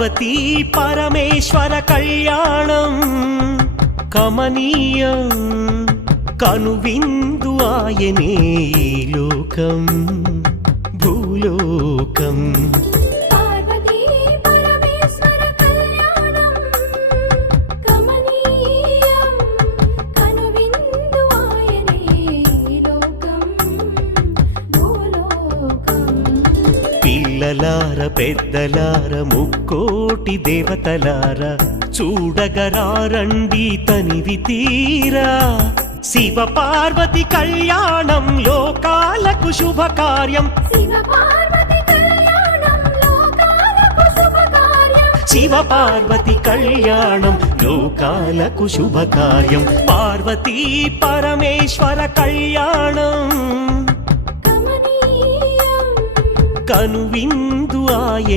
పార్వతీ పరమేశ్వర కళ్యాణం కమనీయం కనువిందు ఆయనే ఈ లోకం భూలోకం పార్వతీ పరమేశ్వర కళ్యాణం కమనీయం కనువిందు ఆయనే ఈ లోకం భూలోకం పిల్లలార పెద్దలార ముక్కోటి దేవతలార చూడగరారండి తనివి తీరా శివ పార్వతి కళ్యాణం లోకాలకు శుభకార్యం శివ పార్వతి కళ్యాణం లోకాలకు శుభకార్యం శివ పార్వతి కళ్యాణం లోకాలకు శుభకార్యం పార్వతీ పరమేశ్వర కళ్యాణం కమనీయం కనువిందు ఆయనే